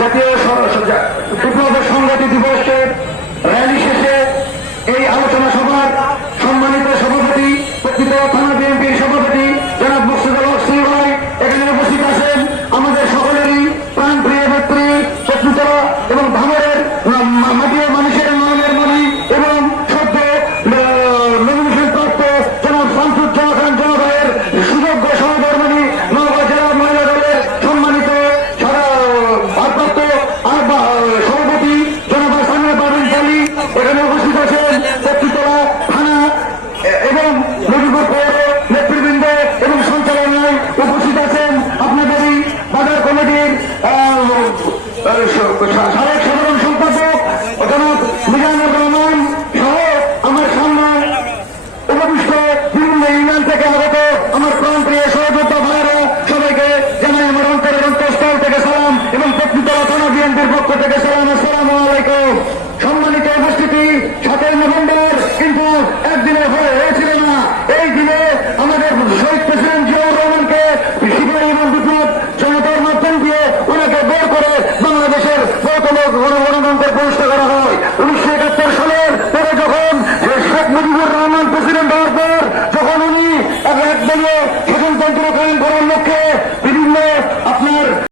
জাতীয় বিপ্লবের সংহতি দিবসকে র্যালি শেষে এই আলোচনা সভার সম্মানিত সভাপতি প্রকৃত থানা বিএনপির সভাপতি জনাব মুর্শিদুল হক সিং ভাই এখানে উপস্থিত আছেন। আমাদের সকলেরই প্রাণপ্রিয় ব্যক্তি প্রকৃত এবং ভাঙরের মাটির মানুষের নয়নের মণি এবং সদ্য নমিনেশন প্রাপ্ত জনাব শামসুজ্জামান খান জনগণের সুযোগ্য সহধর্মিনী নওগাঁ জেলা মহিলা দলের সম্মানিত ভারপ্রাপ্ত সভাপতি জনাব সামিয়া পারভিন চালি এখানে উপস্থিত আছেন। প্রকৃতলা থানা এবং নবীপুর পৌর নেতৃবৃন্দ এবং সঞ্চালনায় উপস্থিত আছেন আপনাদেরই বাজার কমিটির সাবেক সাধারণ সম্পাদক জনাব মিজানুর রহমান সহ আমার সামনে উপবিষ্ট বিভিন্ন ইউনিয়ন থেকে আগত আমার প্রাণপ্রিয় সহযোদ্ধা ভাইয়েরা সবাইকে জানাই আমার অন্তরের অন্তঃস্থল থেকে সালাম এবং প্রকৃতলা থানা বিএনপির পক্ষ থেকে সালাম। আসসালামু আলাইকুম। সম্মানিত উপস্থিতি, 7 নভেম্বর কিন্তু একদিনে হয়েছিল না। এই দিনে আমাদের শহীদ প্রেসিডেন্ট জিয়াউর রহমানকে সিপাহী এবং বিপ্লব জনতার মাধ্যম দিয়ে ওনাকে বের করে বাংলাদেশের প্রথম